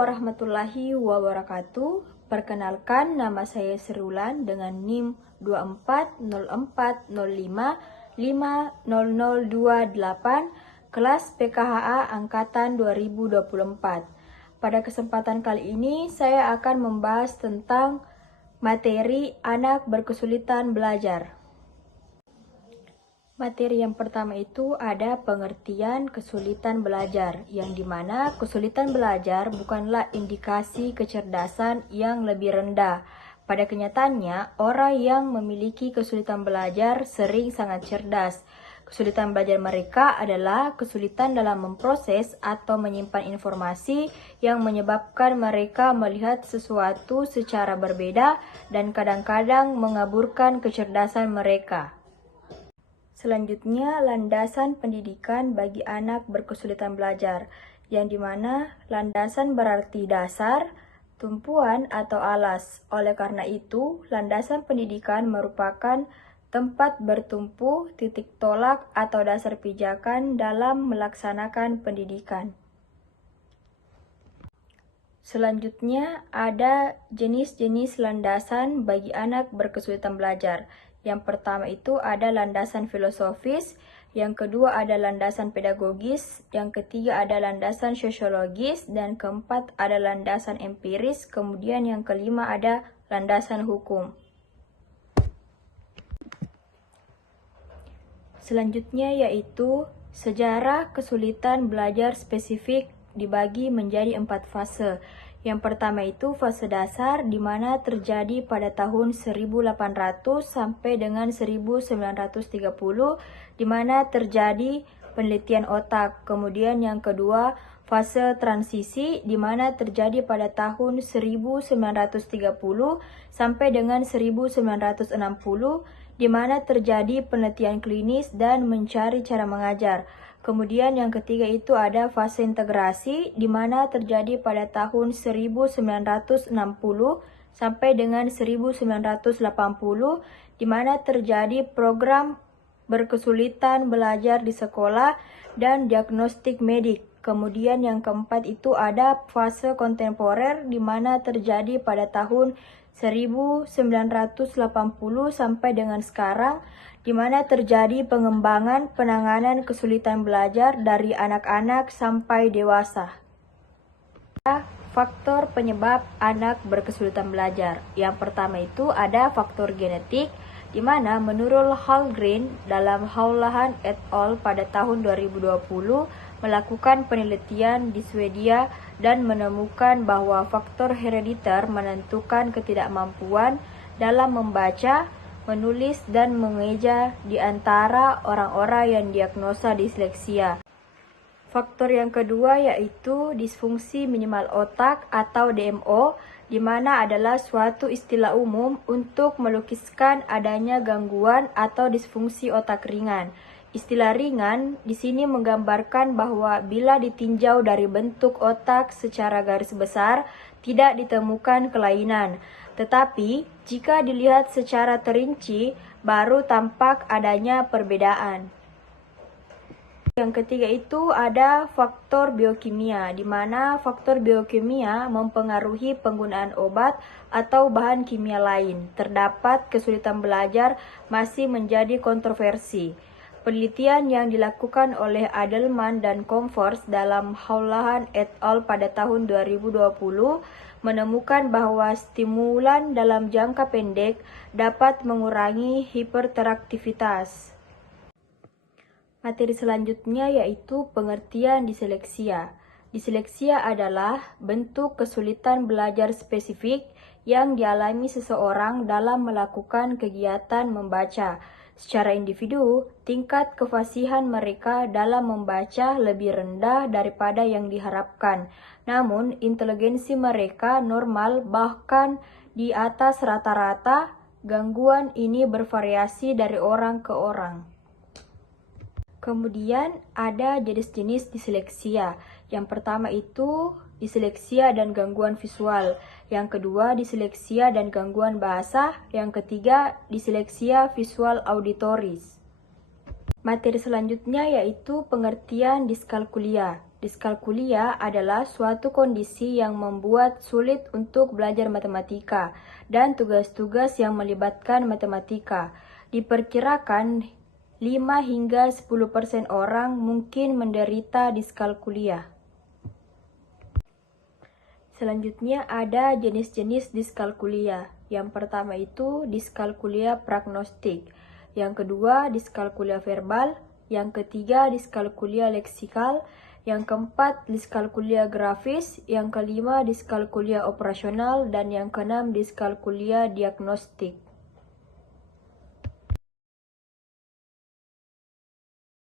warahmatullahi wabarakatuh. Perkenalkan, nama saya Serulan dengan NIM 240405500228, kelas PKHA Angkatan 2024. Pada kesempatan kali ini, saya akan membahas tentang materi anak berkesulitan belajar. Materi yang pertama itu ada pengertian kesulitan belajar, yang dimana kesulitan belajar bukanlah indikasi kecerdasan yang lebih rendah. Pada kenyataannya, orang yang memiliki kesulitan belajar sering sangat cerdas. Kesulitan belajar mereka adalah kesulitan dalam memproses atau menyimpan informasi yang menyebabkan mereka melihat sesuatu secara berbeda dan kadang-kadang mengaburkan kecerdasan mereka. Selanjutnya, landasan pendidikan bagi anak berkesulitan belajar, yang dimana landasan berarti dasar, tumpuan, atau alas. Oleh karena itu, landasan pendidikan merupakan tempat bertumpu, titik tolak, atau dasar pijakan dalam melaksanakan pendidikan. Selanjutnya, ada jenis-jenis landasan bagi anak berkesulitan belajar. Yang pertama itu ada landasan filosofis, yang kedua ada landasan pedagogis, yang ketiga ada landasan sosiologis, dan keempat ada landasan empiris, kemudian yang kelima ada landasan hukum. Selanjutnya yaitu sejarah kesulitan belajar spesifik dibagi menjadi 4 fase. Yang pertama itu fase dasar, di mana terjadi pada tahun 1800 sampai dengan 1930, di mana terjadi penelitian otak. Kemudian yang kedua, fase transisi, di mana terjadi pada tahun 1930 sampai dengan 1960, di mana terjadi penelitian klinis dan mencari cara mengajar. Kemudian yang ketiga itu ada fase integrasi, di mana terjadi pada tahun 1960 sampai dengan 1980, di mana terjadi program berkesulitan belajar di sekolah dan diagnostik medik. Kemudian yang keempat itu ada fase kontemporer, di mana terjadi pada tahun 1980 sampai dengan sekarang, di mana terjadi pengembangan penanganan kesulitan belajar dari anak-anak sampai dewasa. Faktor penyebab anak berkesulitan belajar. Yang pertama itu ada faktor genetik, di mana menurut Hallgren dalam Howlahan et al. Pada tahun 2020 melakukan penelitian di Swedia dan menemukan bahwa faktor herediter menentukan ketidakmampuan dalam membaca, menulis, dan mengeja di antara orang-orang yang diagnosa disleksia. Faktor yang kedua yaitu disfungsi minimal otak atau DMO, di mana adalah suatu istilah umum untuk melukiskan adanya gangguan atau disfungsi otak ringan. Istilah ringan di sini menggambarkan bahwa bila ditinjau dari bentuk otak secara garis besar, tidak ditemukan kelainan. Tetapi, jika dilihat secara terinci, baru tampak adanya perbedaan. Yang ketiga itu ada faktor biokimia, di mana faktor biokimia mempengaruhi penggunaan obat atau bahan kimia lain. Terdapat kesulitan belajar masih menjadi kontroversi. Penelitian yang dilakukan oleh Adelman dan Comforts dalam Howlahan et al. Pada tahun 2020 menemukan bahwa stimulan dalam jangka pendek dapat mengurangi hiperaktivitas. Materi selanjutnya yaitu pengertian disleksia. Disleksia adalah bentuk kesulitan belajar spesifik yang dialami seseorang dalam melakukan kegiatan membaca. Secara individu, tingkat kefasihan mereka dalam membaca lebih rendah daripada yang diharapkan. Namun, inteligensi mereka normal bahkan di atas rata-rata. Gangguan ini bervariasi dari orang ke orang. Kemudian ada jenis-jenis disleksia. Yang pertama itu disleksia dan gangguan visual. Yang kedua disleksia dan gangguan bahasa. Yang ketiga disleksia visual auditoris. Materi selanjutnya yaitu pengertian diskalkulia. Diskalkulia adalah suatu kondisi yang membuat sulit untuk belajar matematika dan tugas-tugas yang melibatkan matematika. Diperkirakan 5 hingga 10% orang mungkin menderita diskalkulia. Selanjutnya ada jenis-jenis diskalkulia. Yang pertama itu diskalkulia pragnostik. Yang kedua diskalkulia verbal. Yang ketiga diskalkulia leksikal. Yang keempat diskalkulia grafis. Yang kelima diskalkulia operasional. Dan yang keenam diskalkulia diagnostik.